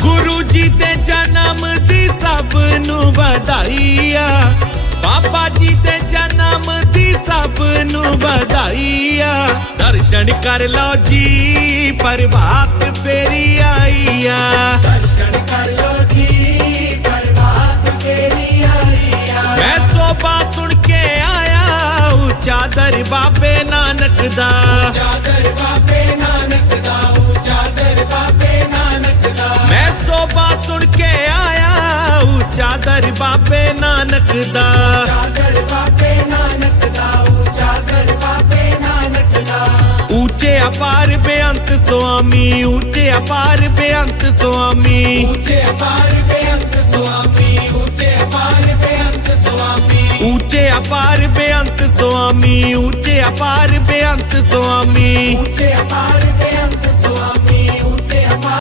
ਗੁਰੂ ਜੀ ਦੇ ਜਨਮ ਦੀ ਸਭ ਨੂੰ ਵਧਾਈ ਆ ਬਾਬਾ ਜੀ ਦੇ ਜਨਮ ਦੀ ਸਭ ਨੂੰ ਵਧਾਈ ਆ ਦਰਸ਼ਨ ਕਰ ਲਓ ਜੀ ਪ੍ਰਭਾਤ ਫੇਰੀ ਆਈ ਆ ਦਰਸ਼ਨ ਕਰ ਲੋ ਜੀ ਪ੍ਰਭਾਤ ਫੇਰੀ ਆਈ ਆ ਮੈਂ ਸੋਭਾ ਸੁਣ ਕੇ ਆਇਆ ਉੱਚਾ ਦਰ ਬਾਬੇ ਨਾਨਕ ਦਾ। ਚਾਦਰ ਬਾਬੇ ਬਾਬੇ ਨਾਨਕ ਦਾ। ਚਾਦਰ ਬਾਬੇ ਨਾਨਕ ਦਾ ਉੱਚਾ ਦਰ ਬਾਬੇ ਨਾਨਕ ਦਾ। ਉੱਚੇ ਅਪਾਰ ਬੇਅੰਤ ਸੁਆਮੀ ਉੱਚੇ ਅਪਾਰ ਬੇਅੰਤ ਸੁਆਮੀ। ਉੱਚੇ ਅਪਾਰ ਬੇਅੰਤ ਸੁਆਮੀ ਉੱਚੇ ਅਪਾਰ ਬੇਅੰਤ ਸੁਆਮੀ। ਉੱਚੇ ਅਪਾਰ ਬੇਅੰਤ ਸੁਆਮੀ ਉੱਚੇ ਅਪਾਰ ਬੇਅੰਤ ਸੁਆਮੀ।